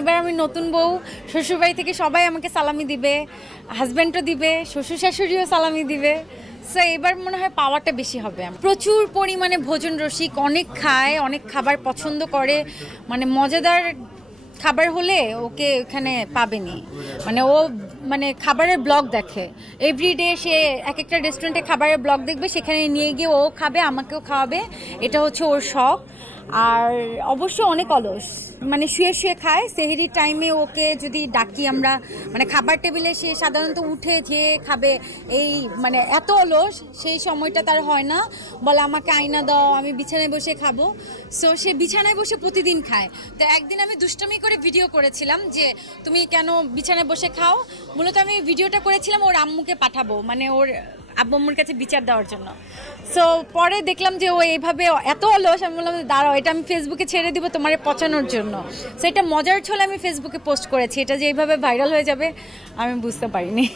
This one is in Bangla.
এবার আমি নতুন বউ, শ্বশুরবাড়ি থেকে সবাই আমাকে সালামি দিবে হাজব্যান্ডও দিবে শ্বশুর শাশুড়িও সালামি দিবে। সো এবার মনে হয় পাওয়ারটা বেশি হবে। প্রচুর পরিমাণে ভোজন রসিক, অনেক খায়, অনেক খাবার পছন্দ করে। মানে মজাদার খাবার হলে ওকে এখানে পাবেনি। মানে ও মানে খাবারের ব্লগ দেখে। এভরিডে সে এক একটা রেস্টুরেন্টে খাবারের ব্লগ দেখবে, সেখানে নিয়ে গিয়ে ও খাবে, আমাকেও খাওয়াবে। এটা হচ্ছে ওর শখ। আর অবশ্য অনেক অলস। মানে শুয়ে শুয়ে খায় সেহেরির টাইমে ওকে যদি ডাকি আমরা মানে খাবার টেবিলে সে সাধারণত উঠে যেয়ে খাবে, এই মানে এত অলস, সেই সময়টা তার হয় না। বলে, আমাকে আয়না দাও, আমি বিছানায় বসে খাব। সো সে বিছানায় বসে প্রতিদিন খায়। তো একদিন আমি দুষ্টমি করে ভিডিও করেছিলাম যে, তুমি কেন বিছানায় বসে খাও? মূলত আমি ভিডিওটা করেছিলাম ওর আম্মুকে পাঠাবো। মানে ওর আব্বুম্মুর কাছে বিচার দেওয়ার জন্য। সো পরে দেখলাম যে ও এইভাবে এত অলস, আমি বললাম, দাঁড়াও, এটা আমি ফেসবুকে ছেড়ে দিব তোমার পচানোর জন্য। সো এটা মজার ছলে আমি ফেসবুকে পোস্ট করেছি। এটা যে এইভাবে ভাইরাল হয়ে যাবে, আমি বুঝতে পারিনি।